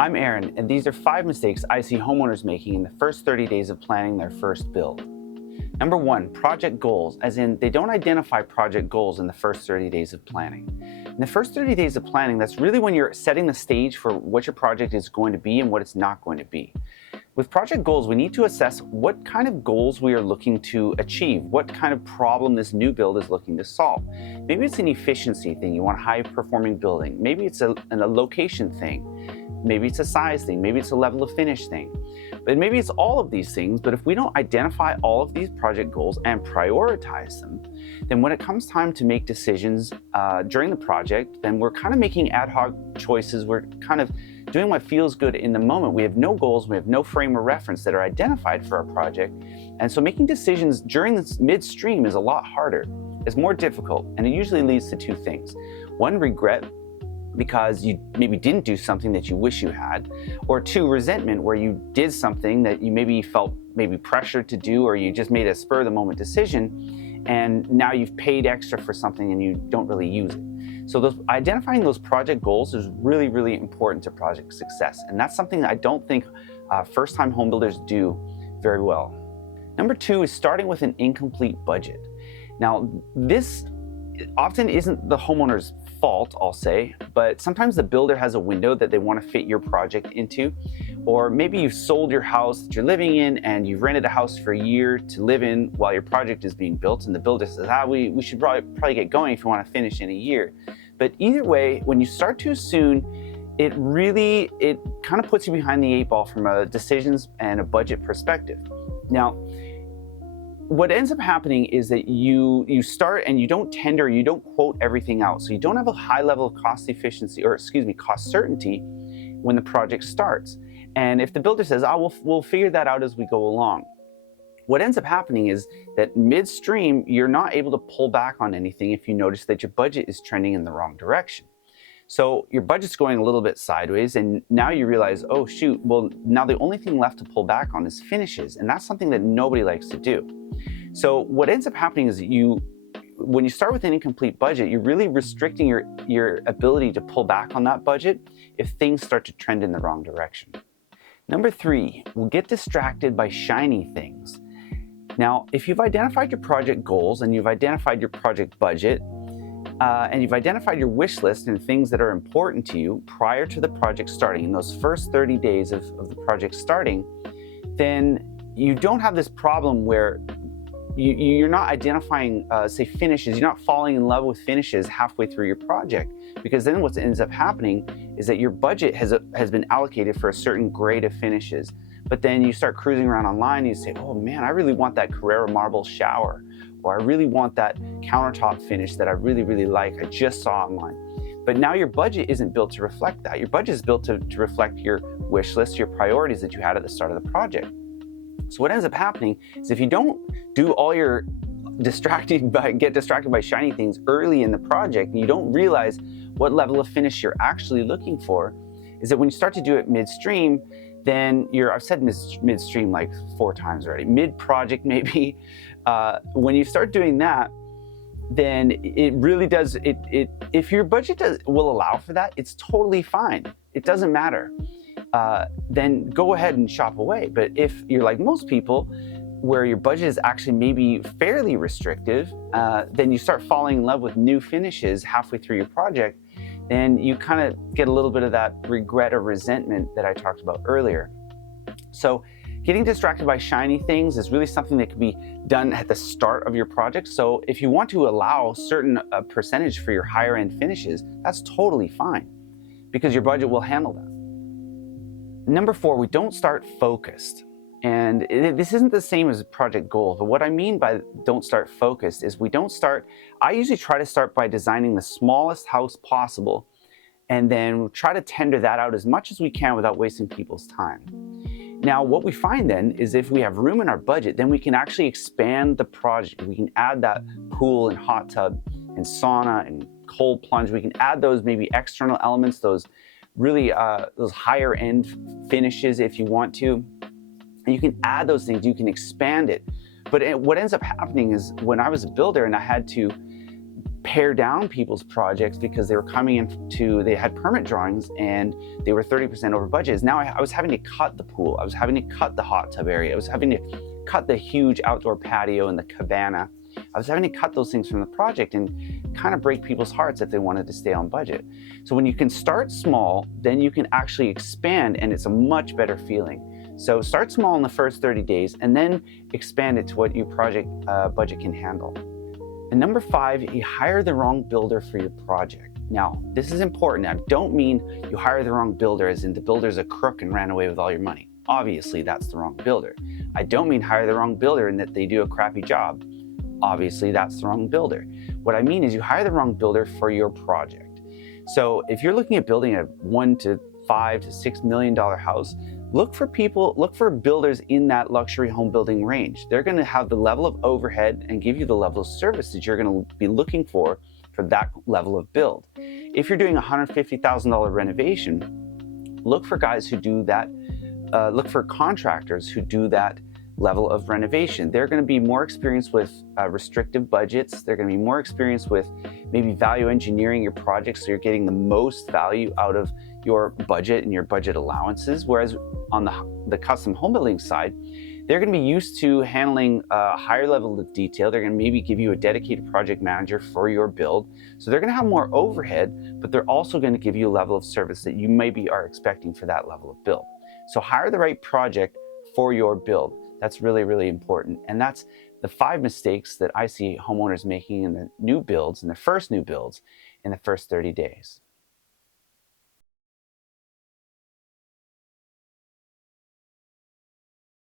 I'm Aaron, and these are 5 mistakes I see homeowners making in the first 30 days of planning their first build. Number 1, project goals, as in they don't identify project goals in the first 30 days of planning. In the first 30 days of planning, that's really when you're setting the stage for what your project is going to be and what it's not going to be. With project goals, we need to assess what kind of goals we are looking to achieve, what kind of problem this new build is looking to solve. Maybe it's an efficiency thing, you want a high-performing building. Maybe it's a location thing. Maybe it's a size thing, maybe it's a level of finish thing. But maybe it's all of these things, but if we don't identify all of these project goals and prioritize them, then when it comes time to make decisions during the project, then we're kind of making ad hoc choices. We're kind of doing what feels good in the moment. We have no goals, we have no frame of reference that are identified for our project. And so making decisions during this midstream is a lot harder. It's more difficult, and it usually leads to 2 things. 1, regret, because you maybe didn't do something that you wish you had, or 2, resentment, where you did something that you maybe felt pressured to do, or you just made a spur of the moment decision, and now you've paid extra for something and you don't really use it. So identifying those project goals is really, really important to project success, and that's something that I don't think first-time home builders do very well. Number 2 is starting with an incomplete budget. Now, this often isn't the homeowner's fault, I'll say, but sometimes the builder has a window that they want to fit your project into. Or maybe you've sold your house that you're living in and you've rented a house for a year to live in while your project is being built, and the builder says, we should probably get going if you want to finish in a year. But either way, when you start too soon, it kind of puts you behind the 8 ball from a decisions and a budget perspective. Now, what ends up happening is that you start and you don't tender, you don't quote everything out. So you don't have a high level of cost certainty when the project starts. And if the builder says, we'll figure that out as we go along, what ends up happening is that midstream, you're not able to pull back on anything if you notice that your budget is trending in the wrong direction. So your budget's going a little bit sideways, and now you realize, oh shoot, well, now the only thing left to pull back on is finishes, and that's something that nobody likes to do. So what ends up happening is when you start with an incomplete budget, you're really restricting your ability to pull back on that budget if things start to trend in the wrong direction. Number 3, we'll get distracted by shiny things. Now, if you've identified your project goals and you've identified your project budget, and you've identified your wish list and things that are important to you prior to the project starting, in those first 30 days of the project starting, then you don't have this problem where you're not identifying, say, finishes. You're not falling in love with finishes halfway through your project, because then what ends up happening is that your budget has been allocated for a certain grade of finishes. But then you start cruising around online and you say, oh man, I really want that Carrara marble shower, or I really want that countertop finish that I really, really like. I just saw online. But now your budget isn't built to reflect that. Your budget is built to reflect your wish list, your priorities that you had at the start of the project. So what ends up happening is if you don't do all your get distracted by shiny things early in the project, and you don't realize what level of finish you're actually looking for, is that when you start to do it midstream, then I've said midstream like 4 times already, mid-project maybe, when you start doing that, then it really does, if your budget will allow for that, it's totally fine. It doesn't matter. Then go ahead and shop away. But if you're like most people, where your budget is actually maybe fairly restrictive, then you start falling in love with new finishes halfway through your project, then you kind of get a little bit of that regret or resentment that I talked about earlier. So getting distracted by shiny things is really something that can be done at the start of your project. So if you want to allow certain percentage for your higher end finishes, that's totally fine, because your budget will handle that. Number 4, we don't start focused. And this isn't the same as a project goal, but what I mean by don't start focused is I usually try to start by designing the smallest house possible, and then try to tender that out as much as we can without wasting people's time. Now, what we find then is if we have room in our budget, then we can actually expand the project. We can add that pool and hot tub and sauna and cold plunge. We can add those maybe external elements, those really those higher end finishes if you want to. And you can add those things, you can expand it. But what ends up happening is when I was a builder and I had to pare down people's projects because they were coming in they had permit drawings and they were 30% over budget. Now I was having to cut the pool, I was having to cut the hot tub area, I was having to cut the huge outdoor patio and the cabana. I was having to cut those things from the project and kind of break people's hearts if they wanted to stay on budget. So when you can start small, then you can actually expand, and it's a much better feeling. So start small in the first 30 days and then expand it to what your project budget can handle. And number 5, you hire the wrong builder for your project. Now, this is important. I don't mean you hire the wrong builder as in the builder's a crook and ran away with all your money. Obviously, that's the wrong builder. I don't mean hire the wrong builder in that they do a crappy job. Obviously, that's the wrong builder. What I mean is you hire the wrong builder for your project. So if you're looking at building a $1 to $5 to $6 million house, look for builders in that luxury home building range. They're going to have the level of overhead and give you the level of service that you're going to be looking for that level of build. If you're doing a $150,000 renovation, look for guys who do that. Look for contractors who do that level of renovation. They're going to be more experienced with restrictive budgets. They're going to be more experienced with maybe value engineering your project so you're getting the most value out of your budget and your budget allowances. Whereas on the custom home building side, they're going to be used to handling a higher level of detail. They're going to maybe give you a dedicated project manager for your build. So they're going to have more overhead, but they're also going to give you a level of service that you maybe are expecting for that level of build. So hire the right project for your build. That's really, really important. And that's the 5 mistakes that I see homeowners making in the new builds, in the first new builds, in the first 30 days.